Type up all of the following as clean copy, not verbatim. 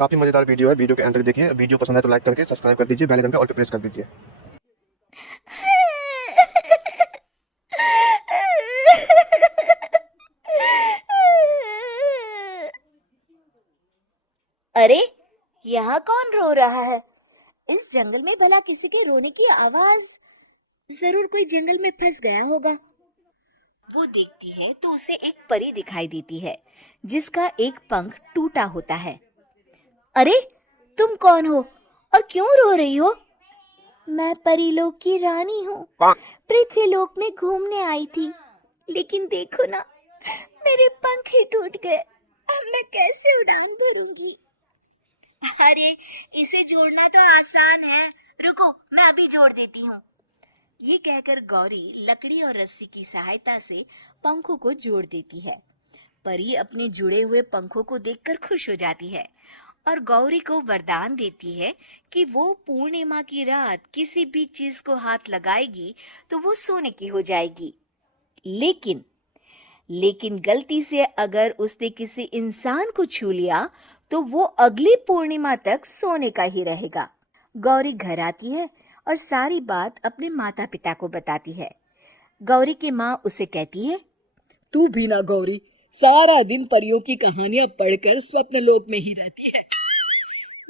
काफी मजेदार वीडियो है, वीडियो के अंत तक देखिए। वीडियो पसंद है तो लाइक करके सब्सक्राइब कर दीजिए, बेल आइकन पे ऑल पे प्रेस कर दीजिए। अरे, यहाँ कौन रो रहा है? इस जंगल में भला किसी के रोने की आवाज? जरूर कोई जंगल में फंस गया होगा। वो देखती है तो उसे एक परी दिखाई देती है जिसका एक पंख टूटा होता है। अरे, तुम कौन हो और क्यों रो रही हो? मैं परीलोक की रानी हूँ। पृथ्वीलोक में घूमने आई थी, लेकिन देखो ना, मेरे पंख ही टूट गए। अब मैं कैसे उड़ान भरूंगी? अरे, इसे जोड़ना तो आसान है। रुको, मैं अभी जोड़ देती हूँ। ये कहकर गौरी लकड़ी और रस्सी की सहायता से पंखों को जोड़ देती है। परी अपने जुड़े हुए पंखों को देखकर खुश हो जाती है और गौरी को वरदान देती है कि वो पूर्णिमा की रात किसी भी चीज को हाथ लगाएगी तो वो सोने की हो जाएगी। लेकिन गलती से अगर उसने किसी इंसान को छू लिया तो वो अगली पूर्णिमा तक सोने का ही रहेगा। गौरी घर आती है और सारी बात अपने माता पिता को बताती है। गौरी की माँ उसे कहती है, तू भी ना गौरी, सारा दिन परियों की कहानियां पढ़कर स्वप्न लोक में ही रहती है।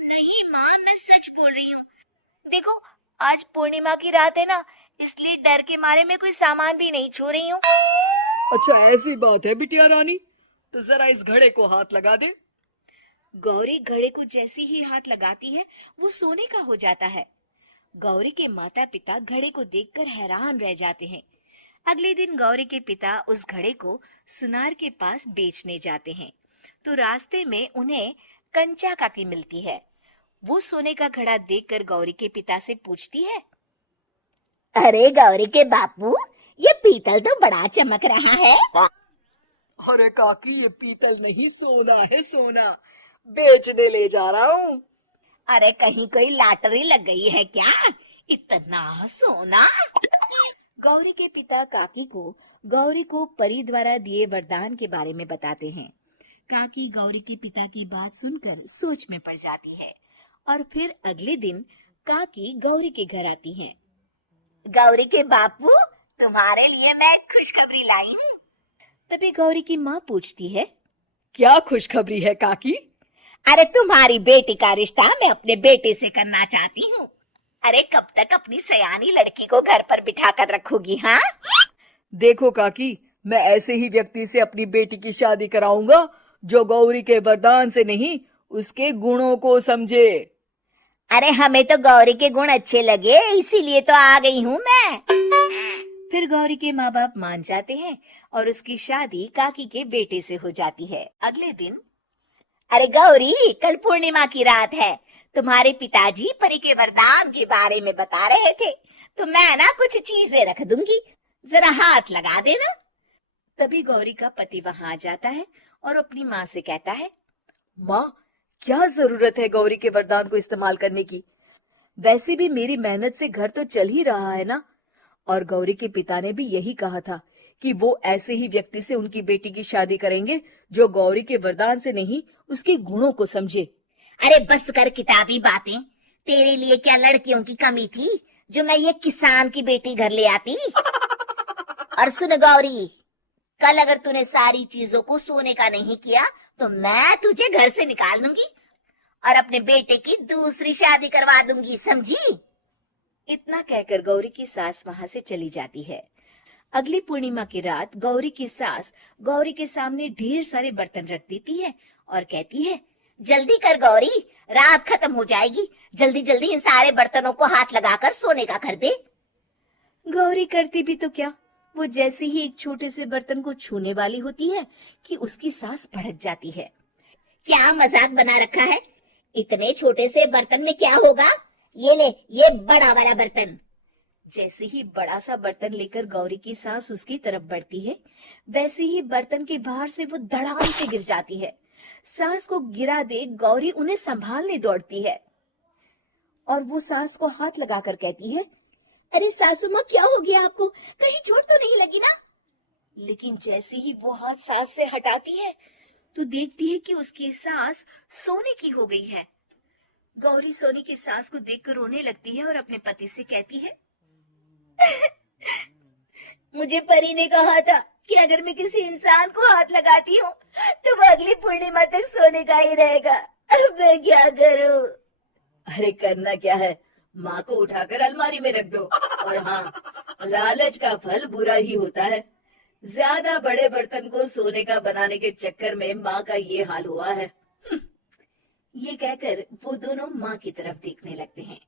नहीं माँ, मैं सच बोल रही हूँ। देखो, आज पूर्णिमा की रात है ना, इसलिए डर के मारे मैं कोई सामान भी नहीं छू रही हूँ। अच्छा, ऐसी बात है बिटिया रानी, तो जरा इस घड़े को हाथ लगा दे। गौरी घड़े को जैसे ही हाथ लगाती है वो सोने का हो जाता है। गौरी के माता पिता घड़े को देखकर हैरान रह जाते हैं। अगले दिन गौरी के पिता उस घड़े को सुनार के पास बेचने जाते हैं तो रास्ते में उन्हें कंचा काकी मिलती है। वो सोने का घड़ा देखकर गौरी के पिता से पूछती है, अरे गौरी के बापू, ये पीतल तो बड़ा चमक रहा है। अरे काकी, ये पीतल नहीं, सोना है, सोना। बेचने ले जा रहा हूँ। अरे कहीं कोई लॉटरी लग गई है क्या? इतना सोना? गौरी के पिता काकी को गौरी को परी द्वारा दिए वरदान के बारे में बताते हैं। काकी गौरी के पिता की बात सुनकर सोच में पड़ जाती है और फिर अगले दिन काकी गौरी के घर आती हैं। गौरी के बापू, तुम्हारे लिए मैं खुशखबरी लाई हूँ। तभी गौरी की माँ पूछती है, क्या खुशखबरी है काकी? अरे तुम्हारी बेटी का रिश्ता मैं अपने बेटे से करना चाहती हूँ। अरे कब तक अपनी सयानी लड़की को घर पर बिठा कर रखोगी? हाँ, देखो काकी, मैं ऐसे ही व्यक्ति से अपनी बेटी की शादी कराऊंगा जो गौरी के वरदान से नहीं, उसके गुणों को समझे। अरे हमें तो गौरी के गुण अच्छे लगे, इसीलिए तो आ गई हूँ मैं। फिर गौरी के माँ बाप मान जाते हैं और उसकी शादी काकी के बेटे से हो जाती है। अगले दिन, अरे गौरी, कल पूर्णिमा की रात है। तुम्हारे पिताजी परी के वरदान के बारे में बता रहे थे, तो मैं ना कुछ चीजें रख दूंगी, जरा हाथ लगा देना। तभी गौरी का पति वहां आ जाता है और अपनी माँ से कहता है, माँ, क्या जरूरत है गौरी के वरदान को इस्तेमाल करने की? वैसे भी मेरी मेहनत से घर तो चल ही रहा है ना। और गौरी के पिता ने भी यही कहा था कि वो ऐसे ही व्यक्ति से उनकी बेटी की शादी करेंगे जो गौरी के वरदान से नहीं, उसके गुणों को समझे। अरे बस कर किताबी बातें। तेरे लिए क्या लड़कियों की कमी थी जो मैं ये किसान की बेटी घर ले आती? और सुन गौरी, कल अगर तूने सारी चीजों को सोने का नहीं किया तो मैं तुझे घर से निकाल दूंगी और अपने बेटे की दूसरी शादी करवा दूंगी, समझी? इतना कहकर गौरी की सास वहां से चली जाती है। अगली पूर्णिमा की रात गौरी की सास गौरी के सामने ढेर सारे बर्तन रख देती है और कहती है, जल्दी कर गौरी, रात खत्म हो जाएगी। जल्दी जल्दी इन सारे बर्तनों को हाथ लगाकर सोने का कर दे। गौरी करती भी तो क्या, वो जैसे ही एक छोटे से बर्तन को छूने वाली होती है कि उसकी सास भड़क जाती है। क्या मजाक बना रखा है? इतने छोटे से बर्तन में क्या होगा? ये ले, ये बड़ा वाला बर्तन। जैसे ही बड़ा सा बर्तन लेकर गौरी की सास उसकी तरफ बढ़ती है, वैसे ही बर्तन के बाहर से वो धड़ाम से गिर जाती है। सास को गिरा देख गौरी उन्हें संभालने दौड़ती है और वो सास को हाथ लगाकर कहती है, अरे सासू माँ, क्या हो गया आपको? कहीं चोट तो नहीं लगी ना? लेकिन जैसे ही वो हाथ सास से हटाती है तो देखती है कि उसकी सास सोने की हो गई है। गौरी सोनी की सास को देखकर रोने लगती है और अपने पति से कहती है, मुझे परी ने कहा था कि अगर मैं किसी इंसान को हाथ लगाती हूँ तो वो अगली पूर्णिमा तक सोने का ही रहेगा। अब मैं क्या करूँ? अरे करना क्या है, माँ को उठाकर अलमारी में रख दो। और हाँ, लालच का फल बुरा ही होता है। ज्यादा बड़े बर्तन को सोने का बनाने के चक्कर में माँ का ये हाल हुआ है। ये कहकर वो दोनों माँ की तरफ देखने लगते हैं।